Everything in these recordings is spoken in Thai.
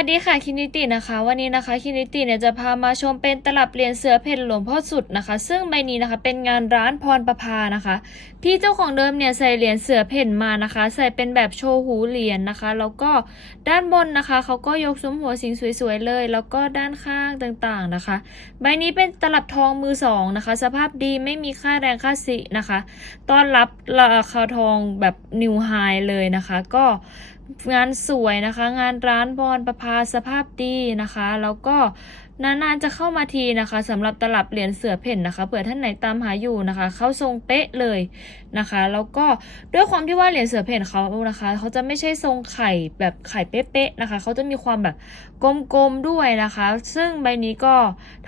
สวัสดีค่ะคินิตินะคะวันนี้นะคะคินิติเนี่ยจะพามาชมเป็นตลับเหรียญเสือเพ่นหลวงพ่อสุดนะคะ ซึ่งใบนี้นะคะเป็นงานร้านพรประภานะคะ พี่เจ้าของเดิมเนี่ยใส่เหรียญเสือเพ่นมานะคะ ใส่เป็นแบบโชว์หูเหรียญนะคะ แล้วก็ด้านบนนะคะเขาก็ยกซุ้มหัวสิงสวยๆเลย แล้วก็ด้านข้างต่างๆนะคะ ใบนี้เป็นตลับทองมือสองนะคะ สภาพดีไม่มีค่าแรงค่าสินะคะต้อนรับราคาทองแบบนิวไฮเลยนะคะ ก็ งานสวยนะคะ งานร้านบอลประพาสภาพดีนะคะ แล้วก็นานๆจะเข้ามาทีนะคะสำหรับตลับเหรียญเสือเพ่นนะคะเผื่อท่านไหนตามหาอยู่นะคะ เข้าทรงเป๊ะเลยนะคะ แล้วก็ด้วยความที่ว่าเหรียญเสือเพ่นเขานะคะเขาจะไม่ใช่ทรงไข่แบบไข่เป๊ะๆนะคะเขาจะมีความแบบกลมๆด้วยนะคะ ซึ่งใบนี้ก็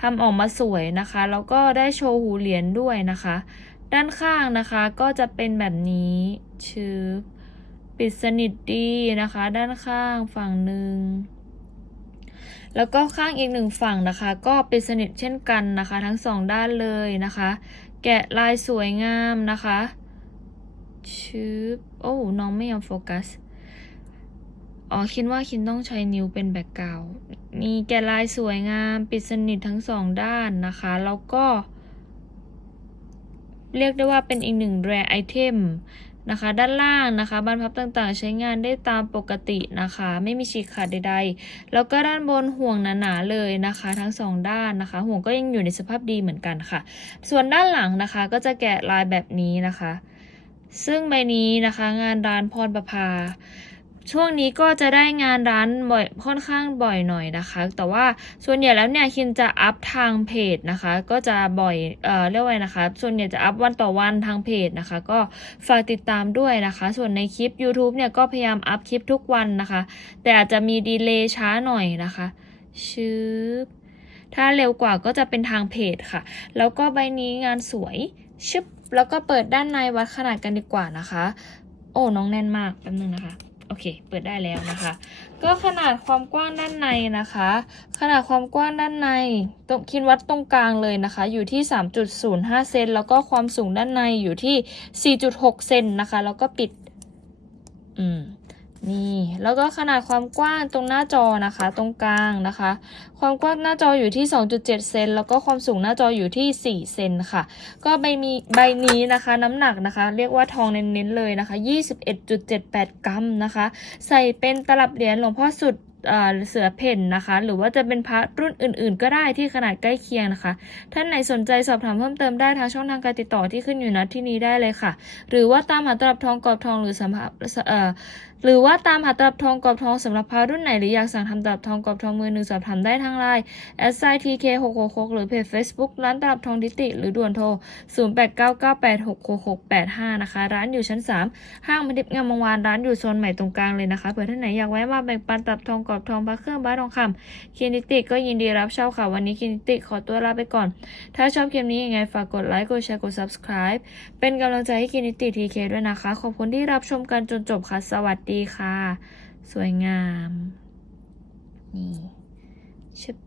ทำออกมาสวยนะคะ แล้วก็ได้โชว์หูเหรียญด้วยนะคะ ด้านข้างนะคะก็จะเป็นแบบนี้ชืบ ปิดสนิทดีนะคะ ด้านข้างฝั่งหนึ่งแล้วก็ข้างอีกหนึ่งฝั่งนะคะ ก็ปิดสนิทเช่นกันนะคะ ทั้งสองด้านเลยนะคะ แกะลายสวยงามนะคะชืบโอ้น้องไม่ยอมโฟกัสอ๋อคิดว่าคินต้องใช้นิ้วเป็นแบ็กกราวมีแกะลายสวยงาม ปิดสนิททั้งสองด้านนะคะ แล้วก็ เรียกได้ว่าเป็นอีกหนึ่งแรไอเทม นะคะ ด้านล่างนะคะบรรพับต่างๆ ใช้งานได้ตามปกตินะคะ ไม่มีฉีกขาดใดๆ แล้วก็ด้านบนห่วงหนาๆเลยนะคะ ทั้งสองด้านนะคะ ห่วงก็ยังอยู่ในสภาพดีเหมือนกันค่ะ ส่วนด้านหลังนะคะก็จะแกะลายแบบนี้นะคะ ซึ่งใบนี้นะคะงานร้านพรประภา ช่วงนี้ก็จะได้งานร้านบ่อยค่อนข้างบ่อยหน่อยนะคะ แต่ว่าส่วนใหญ่แล้วเนี่ยคินจะอัพทางเพจนะคะ ก็จะบ่อยเอ่อเรียกว่านะคะ ส่วนใหญ่จะอัพวันต่อวันทางเพจนะคะ ก็ฝากติดตามด้วยนะคะ ส่วนในคลิป YouTube เนี่ยก็พยายามอัพคลิปทุกวันนะคะ แต่อาจจะมีดีเลย์ช้าหน่อยนะคะชืบถ้าเร็วกว่าก็จะเป็นทางเพจค่ะ แล้วก็ใบนี้งานสวยชึบแล้วก็เปิดด้านในวัดขนาดกันดีกว่านะคะ โอ้น้องแน่นมากแป๊บนึงนะคะ โอเค เปิดได้แล้วนะคะ ก็ขนาดความกว้างด้านในนะคะ ขนาดความกว้างด้านในตรงคิดวัดตรงกลางเลยนะคะ อยู่ที่ 3.05 เซนแล้วก็ความสูงด้านในอยู่ที่ 4.6 เซนนะคะ แล้วก็ปิด อืม นี่ แล้วก็ขนาดความกว้างตรงหน้าจอนะคะ ตรงกลางนะคะ ความกว้างหน้าจออยู่ที่ 2.7 เซนแล้วก็ความสูงหน้าจออยู่ที่ 4 เซนค่ะ ก็ใบมีใบนี้นะคะ น้ำหนักนะคะ เรียกว่าทองเน้นๆเลยนะคะ 21.78 กรัมนะคะ ใส่เป็นตลับเหรียญหลวงพ่อสุดเสือเพ่นนะคะ หรือว่าจะเป็นพระรุ่นอื่น ๆ ก็ได้ที่ขนาดใกล้เคียงนะคะ ท่านไหนสนใจสอบถามเพิ่มเติมได้ทางช่องทางการติดต่อที่ขึ้นอยู่ณที่นี้ได้เลยค่ะ หรือว่าตามหาตลับทองกรอบทองหรือสัมภาเอ่อ หรือว่าตามหาตลับทองกรอบทองสำหรับพระรุ่นไหนหรืออยากสั่งทำตลับทองกรอบทองมือหนึ่งสอบถามได้ทางไลน์ s i t k 6 6 6หรือเพจ Facebook ร้านตลับทองทิติ หรือด่วนโทร 0 8 9 9 8 6 6 6 8 5 นะคะ ร้านอยู่ชั้น 3 ห้างมันดิบงามวงวานร้านอยู่โซนใหม่ตรงกลางเลยนะคะเผื่อท่านไหนอยากแวะมาแบ่งปันตลับทองกรอบทองพระเครื่องบ้านทองคำคินิติก็ยินดีรับเช่าค่ะ วันนี้คินิติขอตัวลาไปก่อน ถ้าชอบคลิปนี้ยังไงฝากกดไลค์กดแชร์กด subscribe เป็นกำลังใจให้คินิติทีเคด้วยนะคะขอบคุณที่รับชมกันจนจบค่ะสวัสดดีค่ะ สวยงาม นี่ชึบ